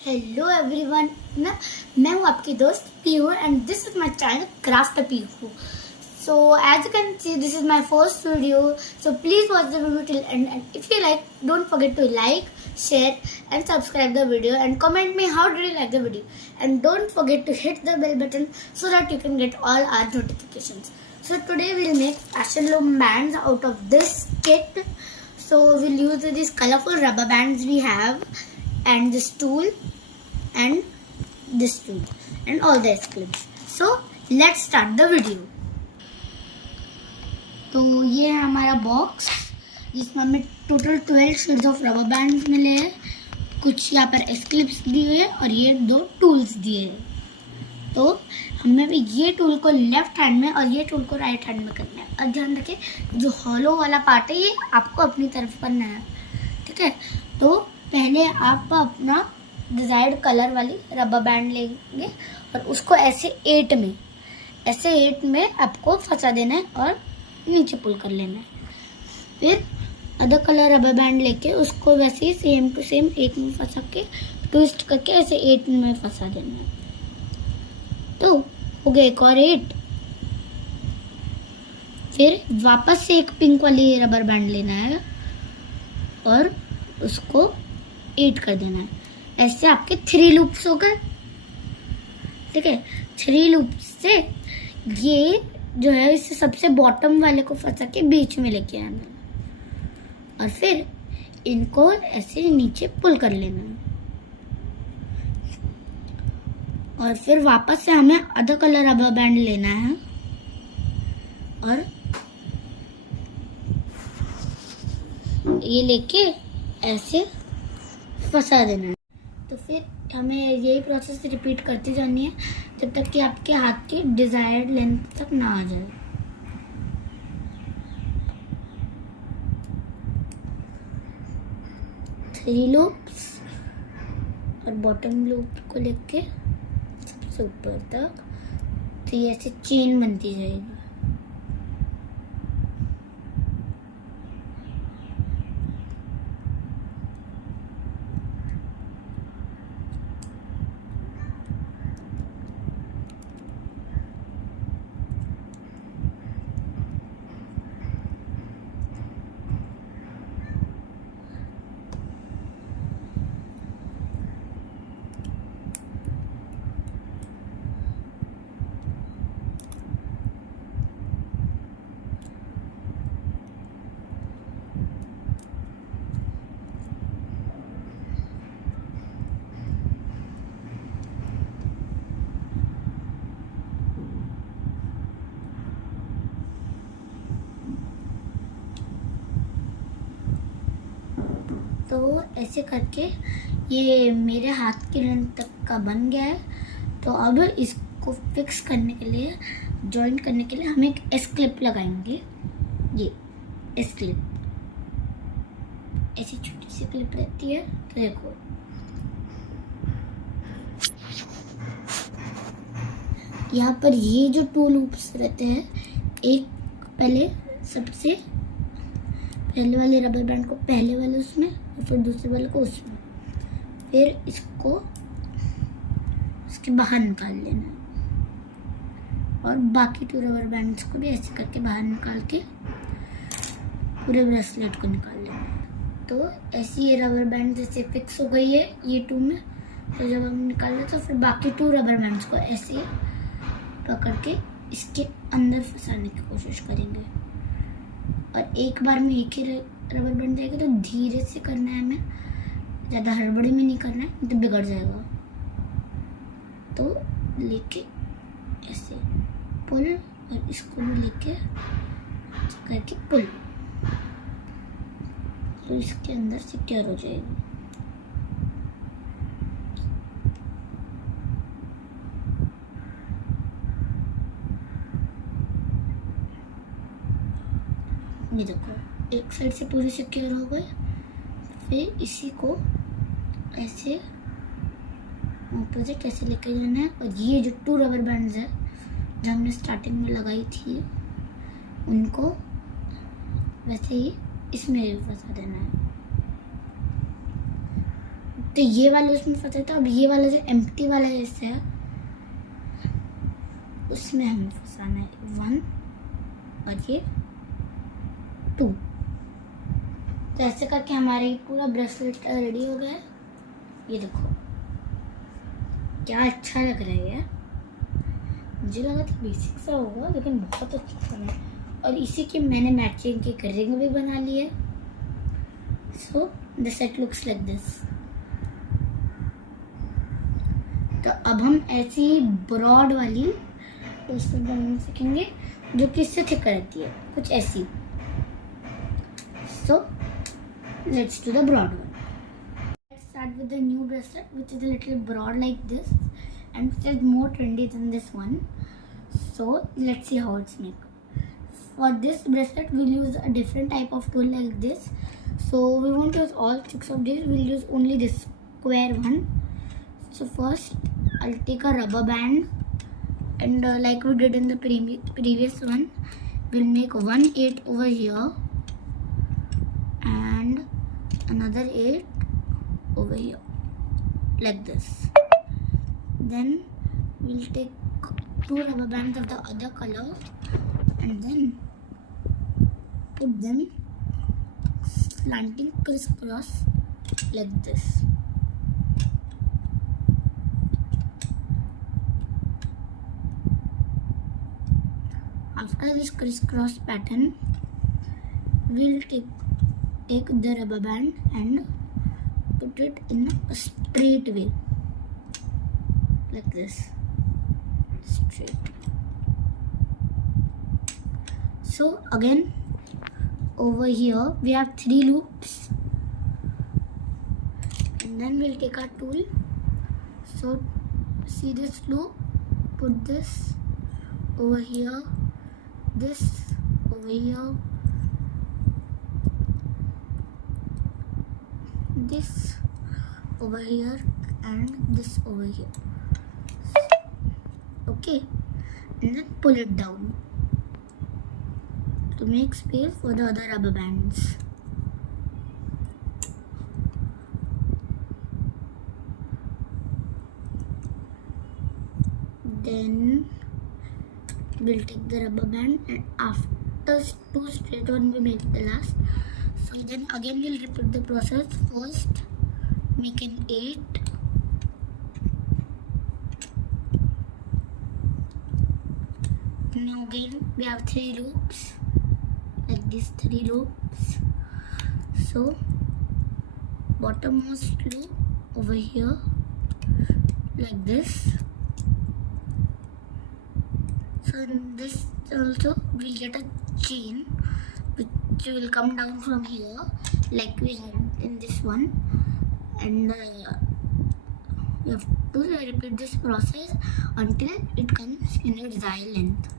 Hello everyone ना, मैं हूँ आपकी दोस्त Pihu and this is my channel craft Pihu. So as you can see, this is my first video. So please watch the video till end. And if you like, don't forget to like, share, and subscribe the video. And comment me how did you like the video. And don't forget to hit the bell button so that you can get all our notifications. So today we'll make fashion loom bands out of this kit. So we'll use these colorful rubber bands we have, and this tool, and this tool, and all the clips. So let's start the video. तो ये है हमारा box जिसमें हमें total 12 shades of rubber bands मिले हैं. कुछ यहाँ पर एस्क्लिप्स दिए हैं और ये 2 टूल्स दिए हैं. तो हमें भी ये टूल को लेफ्ट हैंड में और ये टूल को राइट हैंड में करना है. और ध्यान रखें, जो हॉलो वाला पार्ट है ये आपको अपनी तरफ करना है, ठीक है. तो पहले आप अपना डिजायर्ड कलर वाली रबर बैंड लेंगे और उसको ऐसे 8 में आपको फंसा देना है और नीचे पुल कर लेना है. फिर अदर कलर रबर बैंड लेके उसको वैसे ही सेम टू सेम 1 में फंसा के ट्विस्ट करके ऐसे 8 में फंसा देना है. तो हो गया एक और 8. फिर वापस से एक पिंक वाली रबर बैंड लेना है और उसको 8 कर देना है. ऐसे आपके 3 लूप्स हो गए, ठीक है. 3 लूप्स से ये जो है इसे सबसे बॉटम वाले को फंसा के बीच में लेके आना है और फिर इनको ऐसे नीचे पुल कर लेना है. और फिर वापस से हमें आधा कलर रबर बैंड लेना है और ये लेके ऐसे फंसा देना है. तो फिर हमें यही प्रोसेस रिपीट करती जानी है जब तक कि आपके हाथ की डिजायर्ड लेंथ तक ना आ जाए. थ्री लूप्स और बॉटम लूप को लेके सबसे ऊपर तक, तो ये ऐसे चेन बनती जाएगी. तो ऐसे करके ये मेरे हाथ की लेंथ तक का बन गया है. तो अब इसको फिक्स करने के लिए, जॉइंट करने के लिए हम एक एस क्लिप लगाएंगे. ये एस क्लिप ऐसी छोटी सी क्लिप रहती है. तो देखो, यहाँ पर ये जो 2 लूप्स रहते हैं, एक पहले सबसे पहले वाले रबर बैंड को पहले वाले उसमें और फिर दूसरे वाले को उसमें, फिर इसको इसके बाहर निकाल लेना है और बाकी 2 रबर बैंड्स को भी ऐसे करके बाहर निकाल के पूरे ब्रेसलेट को निकाल लेना है. तो ऐसी ये रबर बैंड जैसे फिक्स हो गई है ये 2 में. तो जब हम निकाल लें तो फिर बाकी 2 रबर बैंड्स को ऐसे पकड़ के इसके अंदर फंसाने की कोशिश करेंगे. और एक बार में एक ही रबर बैंड जाएगा, तो धीरे से करना है हमें, ज़्यादा हड़बड़ी में नहीं करना है तो बिगड़ जाएगा. तो लेके ऐसे पुल और इसको भी लेके करके पुल, तो इसके अंदर सिक्योर हो जाएगी. ये देखो, एक साइड से पूरी सिक्योर हो गए. फिर इसी को ऐसे ऑपोजिट ऐसे लेके जाना है. और ये जो 2 रबर बैंड्स है जो हमने स्टार्टिंग में लगाई थी, उनको वैसे ही इसमें फंसा देना है. तो ये वाला उसमें फंसा था। अब ये वाला जो एम्प्टी वाला हिस्सा है उसमें हमें फंसाना है 1 और ये 2। तो ऐसे करके हमारे पूरा ब्रेसलेट रेडी हो गया है। ये देखो क्या अच्छा लग रहा है यार। मुझे लगा था बेसिक सा होगा लेकिन बहुत अच्छा बना। और इसी की मैंने मैचिंग की रिंग भी बना ली है। So the set looks like this. तो अब हम ऐसी ब्रॉड वाली ब्रेसलेट बनाना सीखेंगे जो कि इससे थिक रहती है, कुछ ऐसी। सो let's do the broad one. Let's start with the new bracelet, which is a little broad like this and which is more trendy than this one. So let's see how it's made. For this bracelet we'll use a different type of tool like this. So we won't use all 6 of these, we'll use only this square one. So first I'll take a rubber band and like we did in the previous one, we'll make 1/8 over here and another 8 over here like this. Then we'll take 2 rubber bands of the other color and then put them slanting crisscross like this. After this crisscross pattern, we'll take the rubber band and put it in a straight way like this, straight. So again over here we have 3 loops and then we'll take our tool. So see this loop, put this over here, this over here, this over here and this over here. Okay, and then pull it down to make space for the other rubber bands. Then we'll take the rubber band and after 2 straight one we make the last. So then again we'll repeat the process. First make an 8, now again we have 3 loops like these 3 loops. So bottommost loop over here like this. So in this also we'll get a chain which will come down from here like we had in this one, and we have to repeat this process until it comes in a desired length.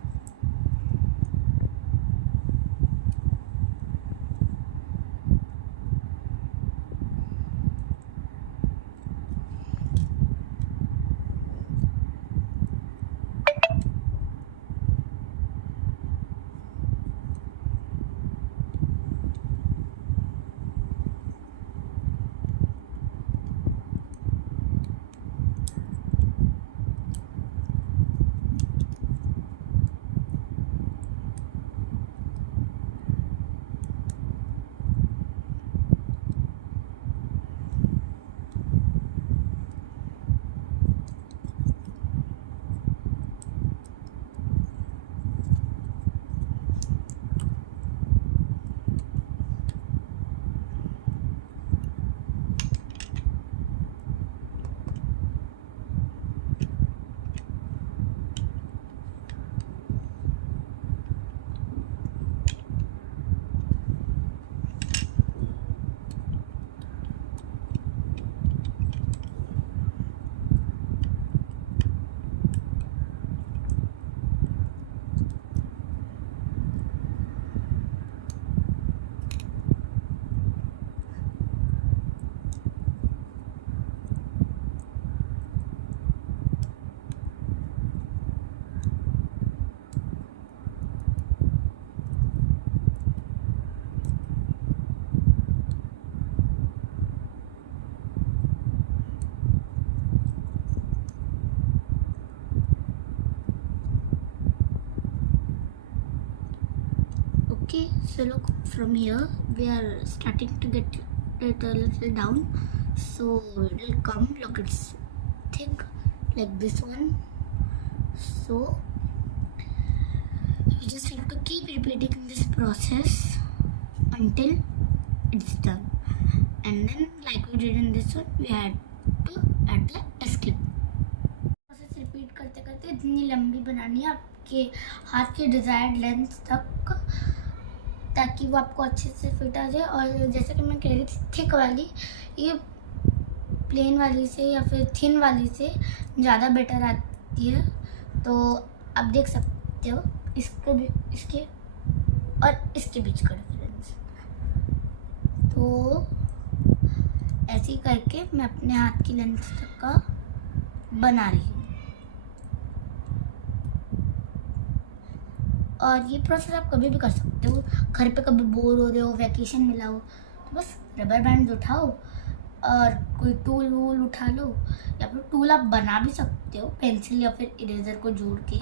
So look, from here we are starting to get it a little down, so it will come. Look, it's thick like this one. So you just have to keep repeating this process until it's done. And then, like we did in this one, we had to add the S clip. Process repeat करते करते इतनी लंबी बनानी है आपके हाथ के desired length तक, ताकि वो आपको अच्छे से फिट आ जाए। और जैसे कि मैं कह रही थी, थिक वाली ये प्लेन वाली से या फिर थिन वाली से ज़्यादा बेटर आती है। तो आप देख सकते हो इसके और इसके बीच का डिफरेंस। तो ऐसे ही करके मैं अपने हाथ की लेंथ तक का बना रही हूँ। और ये प्रोसेस आप कभी भी कर सकते हो। घर पे कभी बोर हो रहे हो, वैकेशन मिला हो, तो बस रबर बैंड उठाओ और कोई टूल वूल उठा लो, या फिर टूल आप बना भी सकते हो पेंसिल या फिर इरेजर को जोड़ के,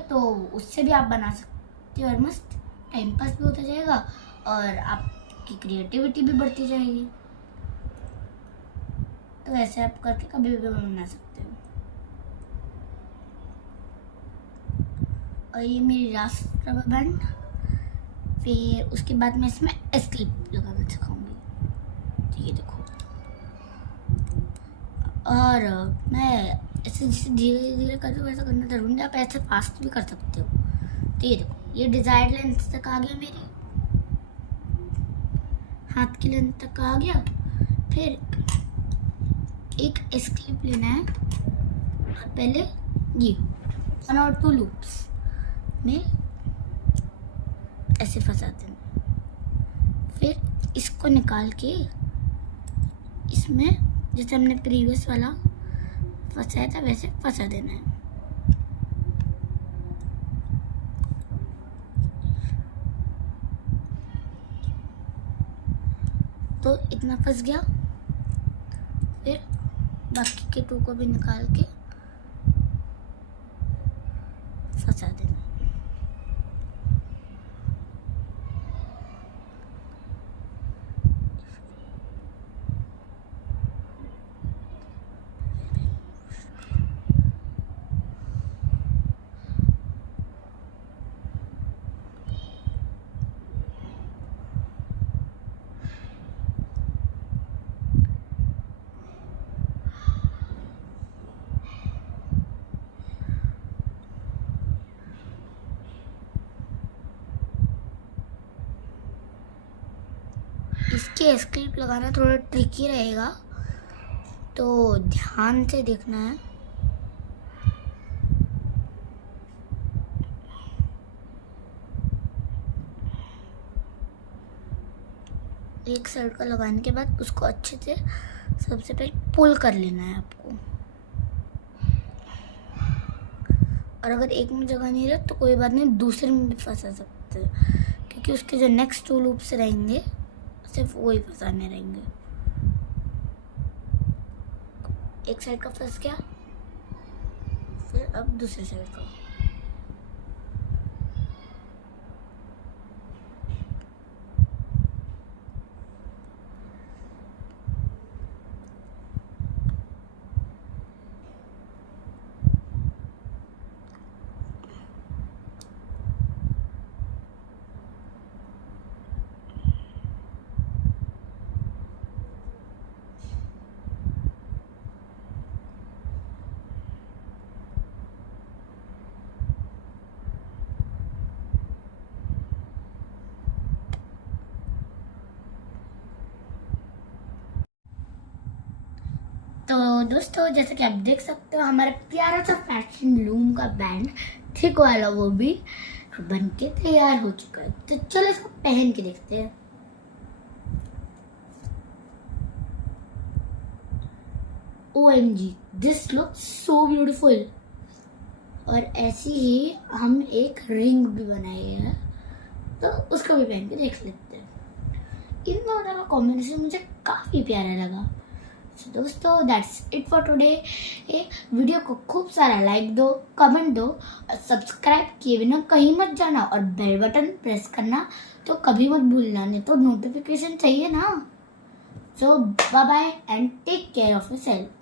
तो उससे भी आप बना सकते हो और मस्त टाइम पास भी होता जाएगा और आपकी क्रिएटिविटी भी बढ़ती जाएगी। तो ऐसे आप करके कभी भी बना सकते हो। और ये मेरी लास्ट रबर बैंड। फिर उसके बाद मैं इसमें एस क्लिप लगाना सिखाऊंगी। तो ये देखो, और मैं ऐसे जैसे धीरे धीरे करके वैसा करना जरूरी, आप ऐसे फास्ट भी कर सकते हो। तो ये देखो, ये डिजायर्ड लेंथ तक आ गया, मेरे हाथ की लेंथ तक आ गया। फिर एक एस क्लिप लेना है और पहले ये 1 और 2 लूप्स में ऐसे फंसा देना। फिर इसको निकाल के इसमें जैसे हमने प्रीवियस वाला फंसाया था वैसे फंसा देना है। तो इतना फंस गया। फिर बाकी के 2 को भी निकाल के फंसा देना। इसकी एस्केप लगाना थोड़ा ट्रिकी रहेगा, तो ध्यान से देखना है। एक साइड का लगाने के बाद उसको अच्छे से सबसे पहले पुल कर लेना है आपको। और अगर एक में जगह नहीं रहे तो कोई बात नहीं, दूसरे में भी फंसा सकते हो, क्योंकि उसके जो नेक्स्ट 2 लूप्स रहेंगे सिर्फ वही फंसाने रहेंगे। एक साइड का फंस गया, फिर अब दूसरे साइड का। तो दोस्तों, जैसे कि आप देख सकते हो, हमारा प्यारा सा फैशन लूम का बैंड, थिक वाला, वो भी बन के तैयार हो चुका है। तो चलो इसको पहन के देखते हैं। OMG, this looks so beautiful. और ऐसी ही हम एक रिंग भी बनाए हैं, तो उसको भी पहन के देख लेते हैं। इन दोनों का कॉम्बिनेशन मुझे काफ़ी प्यारा लगा। So, दोस्तों that's it for today. Video को खूब सारा लाइक दो, कमेंट दो और सब्सक्राइब किए बिना कहीं मत जाना और बेल बटन प्रेस करना तो कभी मत भूलना, नहीं तो नोटिफिकेशन चाहिए ना। So bye bye and take care of yourself.